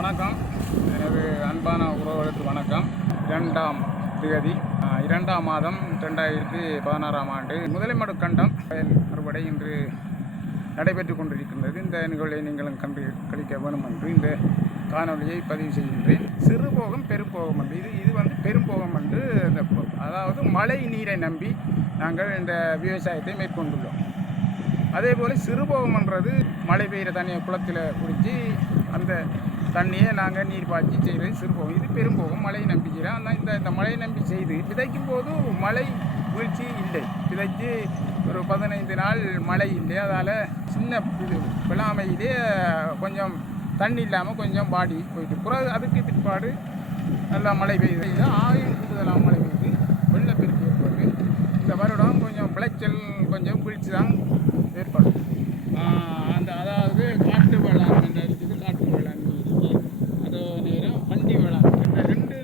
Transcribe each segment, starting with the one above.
வணக்கம். எனது அன்பான உறவுகளுக்கு வணக்கம். 2ஆம் தேதி 2ஆம் மாதம் 2016ஆம் ஆண்டு முதலைமடு கண்டம் அறுவடை இன்று நடைபெற்று கொண்டிருக்கின்றது. இந்த நிகழ்வை நீங்களும் கண்டு கழிக்க வேண்டும் என்று இந்த காணொலியை பதிவு செய்கின்றேன். சிறுபோகம் பெரும்போகம் என்று இது பெரும்போகம் என்று அதாவது மழை நீரை நம்பி நாங்கள் இந்த விவசாயத்தை மேற்கொண்டுள்ளோம். அதே போல் சிறுபோகம் என்றது மழை பெய்கிற தண்ணியை குளத்தில் குடித்து அந்த தண்ணியை நாங்கள் நீர் பாய்ச்சி செய்கிறது சிறுபோகம். இது பெரும்போகம் மழை நம்பி செய்கிறோம். ஆனால் இந்த மழை நம்பி செய்து விதைக்கும் போது மழை வீழ்ச்சி இல்லை. விதைக்கு ஒரு 15 நாள் மழை இல்லை. அதால் சின்ன விழாமையிலே கொஞ்சம் தண்ணி இல்லாமல் கொஞ்சம் பாடி போயிட்டு பிறகு அதுக்கு பிற்பாடு நல்லா மழை பெய்யுது. ஆயும் கூடுதலாக மழை பெய்யுது. வெள்ளப்பெருக்கு ஏற்படுது. இந்த வருடம் கொஞ்சம் விளைச்சல் கொஞ்சம் வீழ்ச்சி தான் ஏற்படும். அதாவது காட்டு வேளாண் என்று இருக்குது. காட்டு வேளாண் இருக்குது. அதே நேரம் பண்டி வேளாண். இந்த 2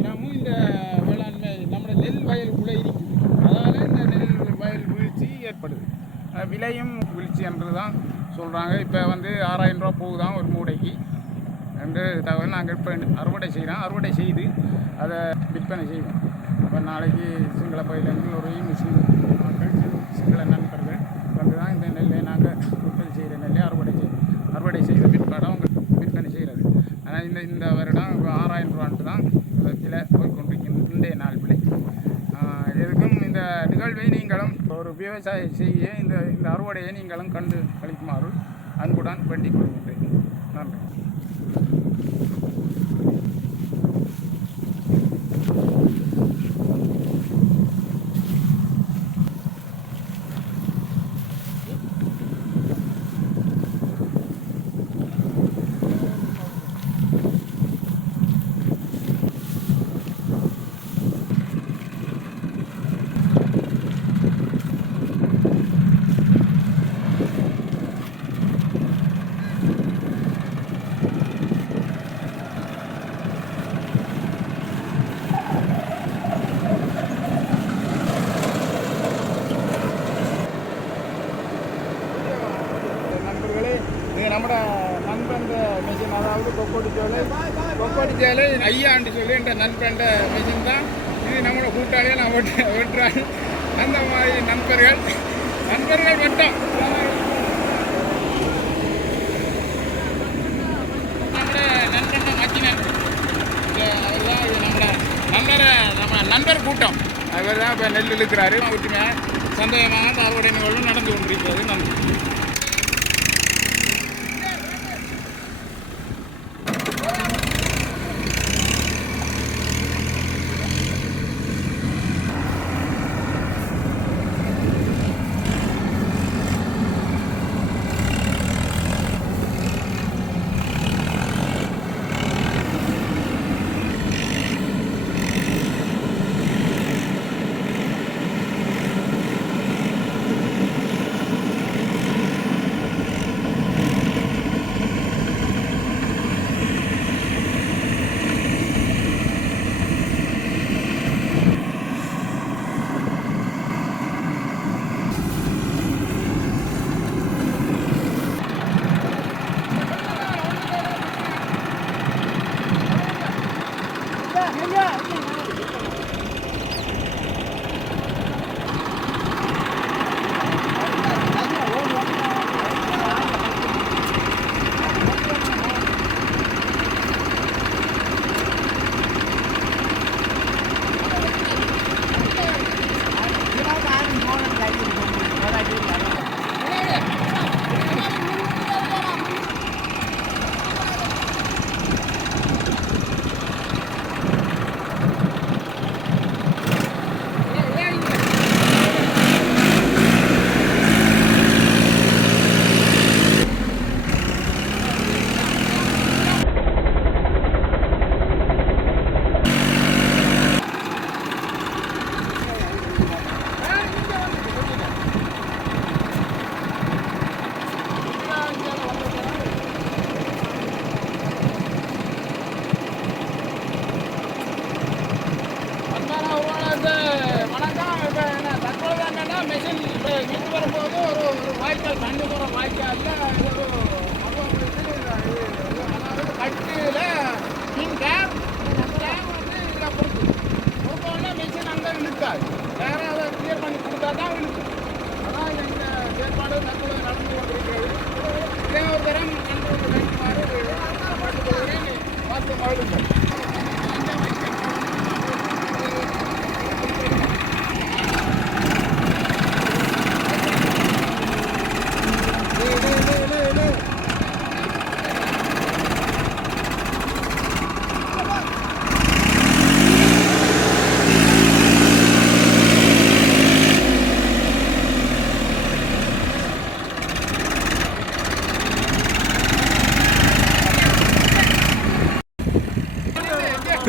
இனமும் இந்த வேளாண்மை நம்ம நெல் வயலுக்குள்ளே இருக்குது. அதனால் இந்த நெல் வயல் வீழ்ச்சி ஏற்படுது. விலையும் வீழ்ச்சி என்று தான் சொல்கிறாங்க. இப்போ 6000 ரூபா போகுதான் ஒரு மூடைக்கு என்று தகவல். நாங்கள் இப்போ அறுவடை செய்கிறோம். அறுவடை செய்து அதை விற்பனை செய்வோம். அப்போ நாளைக்கு சிங்கள பயிலேருந்து ஒரு முஸ்லீம் மக்கள் சிங்கள நண்பர்கள் வந்து தான் இந்த நெல்லை நாங்கள் உற்பத்தி செய்கிற நெல்லை அறுவடை செய்த பிற்பாடு அவங்க விற்பனை செய்கிறது. ஆனால் இந்த வருடம் 6000 ரூபான்ட்டு தான் விலை போய்கொண்டிருக்கின்ற இன்றைய நாள் விலை. எதுக்கும் இந்த நிகழ்வை நீங்களும் ஒரு விவசாயம் செய்ய இந்த அறுவடையை நீங்களும் கண்டு கழிக்குமாறு அன்புடன் வேண்டிக் கொள்கின்றேன். நன்றி. நம்ம நண்பன் மிஷின், அதாவது கொக்கோடி சேலை ஐயாண்டு சொல்லி என்ற நண்பன் மிஷின் தான் இது. நம்மளோட கூட்டாளியை நான் வெட்டுறாங்க. அந்த மாதிரி நண்பர்கள் வெட்டோம். நம்மளோட நண்பன் மச்சினன் அதுதான் இது. நம்ம நண்பர் கூட்டம் அவர் தான் இப்போ நெல் இழுக்கிறாரு. விட்டுமே சந்தேகமாக அறுவடை நிகழ்வு நடந்து கொண்டிருக்கிறது. நன்றி. வாய்க்கால் தண்ணி போகிற வாய்க்காலில் அதாவது கட்டு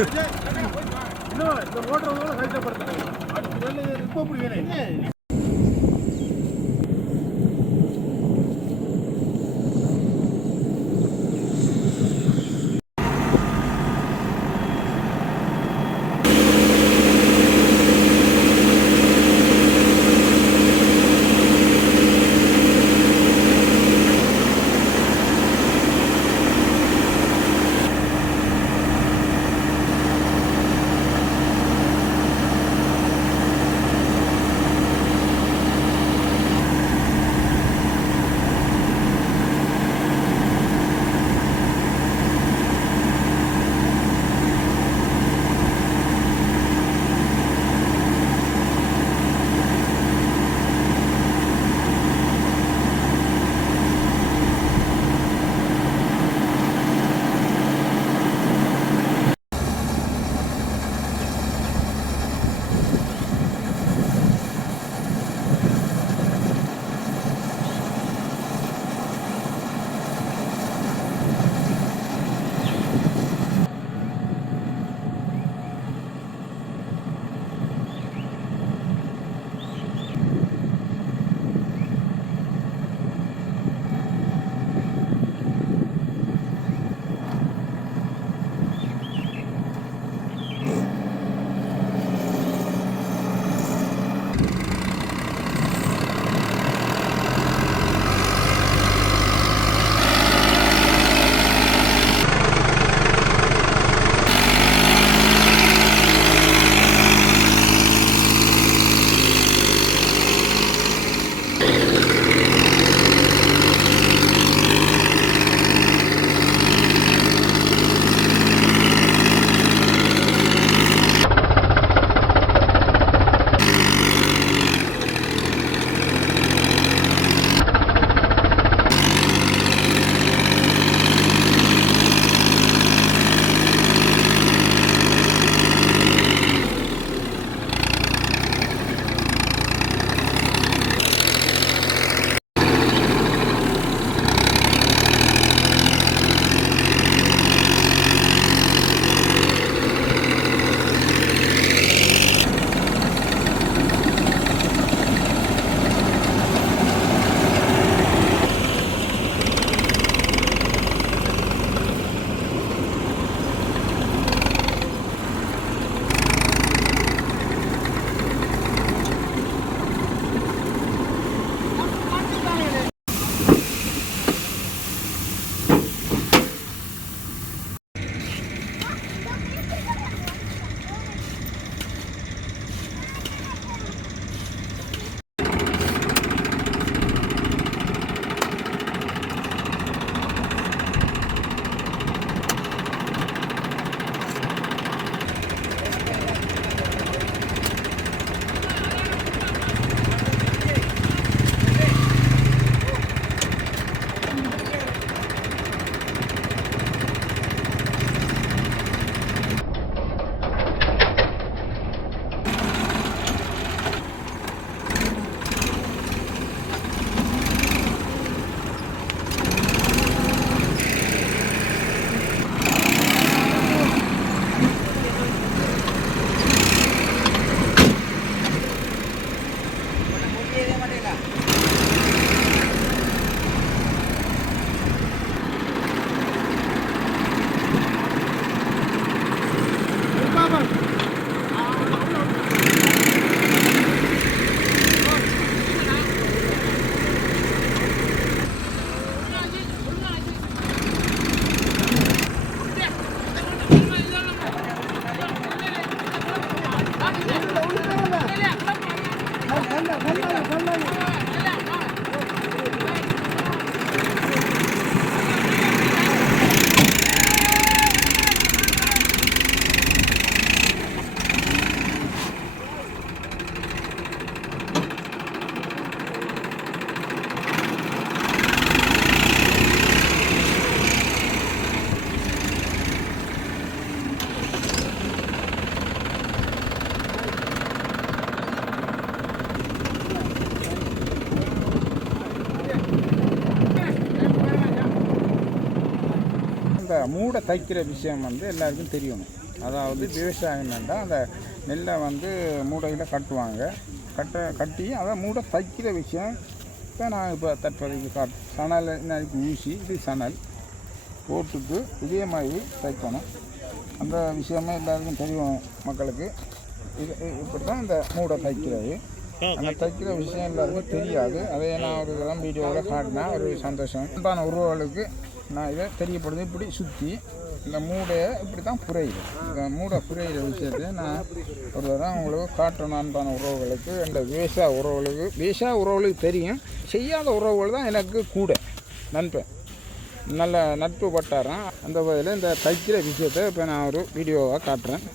இன்னும் இந்த ஓட்டுறதோட கைத்தப்படுத்துறாங்க. அடுத்து வெள்ளை இப்போ புரியல. இந்த மூடை தைக்கிற விஷயம் வந்து எல்லாருக்கும் தெரியணும். அதாவது விவசாயம் என்னென்னா அந்த நெல்லை வந்து மூடையில் கட்டுவாங்க, கட்டி அதை மூடை தைக்கிற விஷயம் இப்போ நான் இப்போ தற்போதைக்கு சணல் நாளைக்கு ஊசி, இது சணல் போட்டுட்டு இதே மாதிரி தைக்கணும். அந்த விஷயமே எல்லாருக்கும் தெரியும் மக்களுக்கு. இது இப்படி தான் இந்த மூடை தைக்கிறது. அந்த தைக்கிற விஷயம் எல்லாருக்கும் தெரியாது. அதை நான் ஒரு இதெல்லாம் வீடியோவில் காட்டினா ஒரு சந்தோஷம். அன்பான உறவுகளுக்கு நான் இதை தெரியப்படுது. இப்படி சுற்றி இந்த மூடையை இப்படி தான் புரியுது. இந்த மூடை புரியிற விஷயத்தை நான் ஒரு தடவை உங்களுக்கு காட்டணும். அன்பான உறவுகளுக்கு, இந்த விவசாய உறவுகளுக்கு தெரியும். செய்யாத உறவுகள் தான் எனக்கு கூட நண்பன், நல்ல நட்பு பட்டாரன். அந்த வகையில் இந்த தைக்கிற விஷயத்தை இப்போ நான் ஒரு வீடியோவாக காட்டுறேன்.